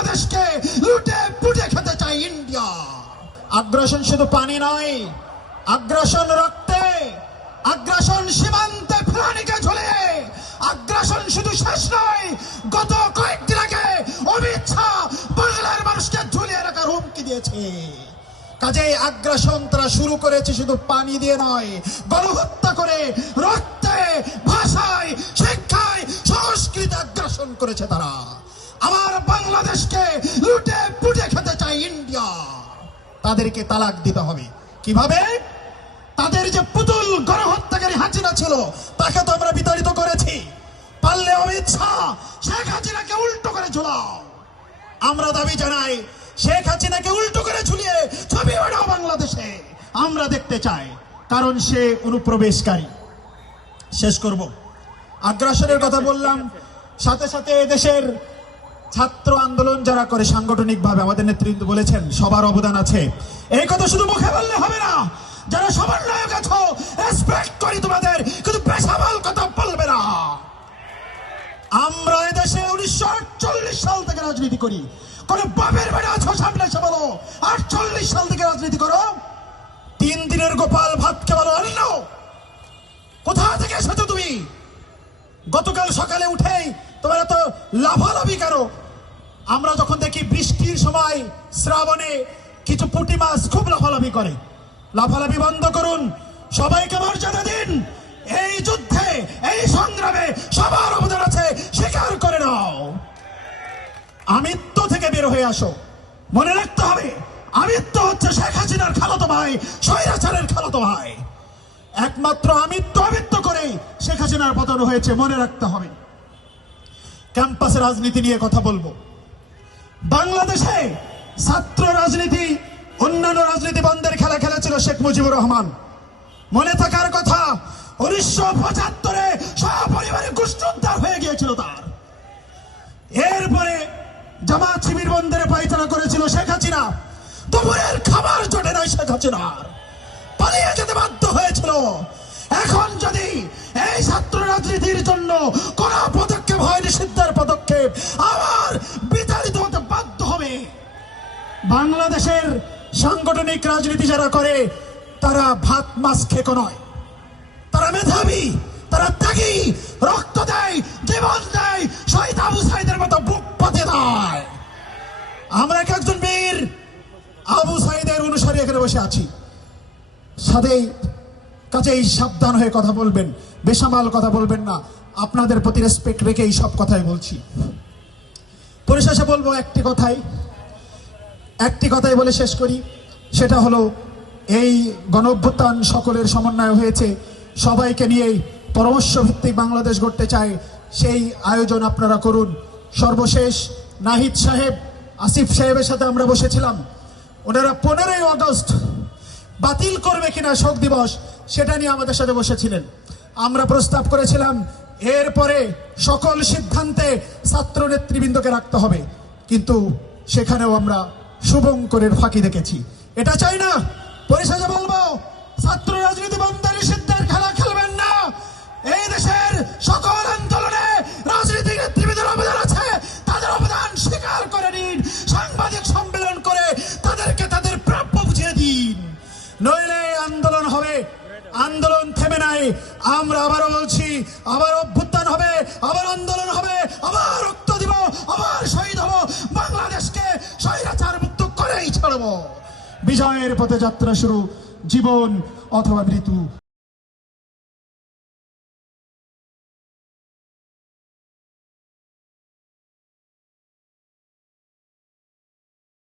বাংলাদেশকে লুটে পুটে খেতে চায় ইন্ডিয়া। আগ্রাসন শুধু পানি নয়, আগ্রাসন রক্তে, আগ্রাসন সীমান্তে ফেলানিকে ঝুলে আগ্রাসন শুধু শেষ নয়, গত কয়েকদিন আগে অমিত শাহ বাংলার মানুষকে ঝুলিয়ে রাখার হুমকি দিয়েছে। কাজেই আগ্রাসন তারা শুরু করেছে শুধু পানি দিয়ে নয়, গণহত্যা করে রক্তে, ভাষায়, শিক্ষায় সংস্কৃতি আগ্রাসন করেছে তারা। তাদেরকে তালাক দিতে হবে। কীভাবে? তাদের যে পুতুল গণহত্যাকারী হাসিনা ছিল, তাকে তো আমরা বিতাড়িত করেছি। পারলে শাহ শেখ হাসিনাকে উল্টো করে ঝুলাও। আমরা দাবি জানাই, শেখ হাসিনাকে উল্টো করে ঝুলিয়ে ছবি বানাও বাংলাদেশে। আমরা দেখতে চাই, কারণ সে অনুপ্রবেশকারী। শেষ করব। আগ্রাসনের কথা বললাম, সাথে সাথে দেশের ছাত্র আন্দোলন যারা করে সাংগঠনিক ভাবে আমাদের নেতৃত্ব বলেছেন, সবার অবদান আছে। এই কথা শুধু মুখে বললে হবে না। যারা সবার নায়ক আছো রেসপেক্ট করি তোমাদের, কিন্তু পেশাবাল কথা বলবে না। আমরা এদেশে উনিশশো আটচল্লিশ সাল থেকে রাজনীতি করি। কোন বাপের বেড়ে আছো সামনে এসে বলো, আটচল্লিশ সাল থেকে রাজনীতি করো। তিন দিনের গোপাল ভাতকে বলো, অন্য। কোথা থেকে এসেছ তুমি? গতকাল সকালে উঠেই তোমরা তো লাফালাফি করো। আমরা যখন দেখি বৃষ্টির সময় শ্রাবণে কিছু পুঁটি মাছ খুব লাফালাফি করে। লাফালাফি বন্ধ করুন। সবাইকে মর্যাদা দিন। এই যুদ্ধে, এই সংগ্রামে সবার অবদান আছে, স্বীকার করে নাও। আমিত্ব থেকে বের হয়ে আসো। মনে রাখতে হবে, আমিত্ব হচ্ছে শেখ হাসিনার খালাতো ভাই, স্বৈরাচারের খালাতো ভাই। একমাত্র আমিত্ব আমিত্ব করে শেখ হাসিনার পতন হয়েছে, মনে রাখতে হবে। ক্যাম্পাসে রাজনীতি নিয়ে কথা বলব। বাংলাদেশে ছাত্র রাজনীতি, অন্যান্য রাজনীতি বন্ধের খেলা খেলেছিল শেখ মুজিবুর রহমান। মনে থাকার কথা, উনিশশো পঁচাত্তরে সপরিবারে গোষ্ঠোদ্ধার হয়ে গিয়েছিল তার। এরপরে জামাত শিবির বন্ধের পায়তারা করেছিল শেখ হাসিনা। দুপুরের খাবার জোটে নাই শেখ হাসিনার। পালিয়ে যেতে বাধ্য হয়েছিল। এখন যদি এই ছাত্র রাজনীতির জন্য কোন পদক্ষেপ হয় পদক্ষেপ আবার বিতাড়িত হতে বাধ্য হবে। বাংলাদেশের সাংগঠনিক রাজনীতি যারা করে, তারা ভাত মাছ নয়। তারা মেধাবী, তারা ত্যাগী, রক্ত দেয়, জীবন দেয়, শহীদ আবু সাইদের মতো বুক পাতে দেয়। আমরা এক একজন বীর আবু সাইদের অনুসারী এখানে বসে আছি। সাথেই কাজেই সাবধান হয়ে কথা বলবেন, বেসামাল কথা বলবেন না। আপনাদের প্রতি রেসপেক্ট রেখে এই সব কথাই বলছি। পরিশেষে বলব একটি কথাই। একটি কথাই বলে শেষ করি। সেটা হলো, এই গণ অভ্যুত্থান সকলের সমন্বয় হয়েছে। সবাইকে নিয়ে পরামর্শ ভিত্তিক বাংলাদেশ গড়তে চায়, সেই আয়োজন আপনারা করুন। সর্বশেষ নাহিদ সাহেব, আসিফ সাহেবের সাথে আমরা বসেছিলাম। ওনারা পনেরোই আগস্ট বাতিল করবে কিনা শোক দিবস, সেটা নিয়ে আমাদের সাথে বসেছিলেন। আমরা প্রস্তাব করেছিলাম এরপরে সকল সিদ্ধান্তে ছাত্র নেতৃবৃন্দকে রাখতে হবে। কিন্তু সেখানেও আমরা শুভঙ্করের ফাঁকি দেখেছি। এটা চাই না। পরিশেষে বলব ছাত্র আমরা আবারও বলছি, আবার অভ্যুত্থান হবে, আবার আন্দোলন হবে, আবার রক্ত দিব, আবার শহীদ হব, বাংলাদেশকে স্বৈরাচার মুক্ত করেই ছাড়ব। বিজয়ের পথে যাত্রা শুরু, জীবন অথবা মৃত্যু।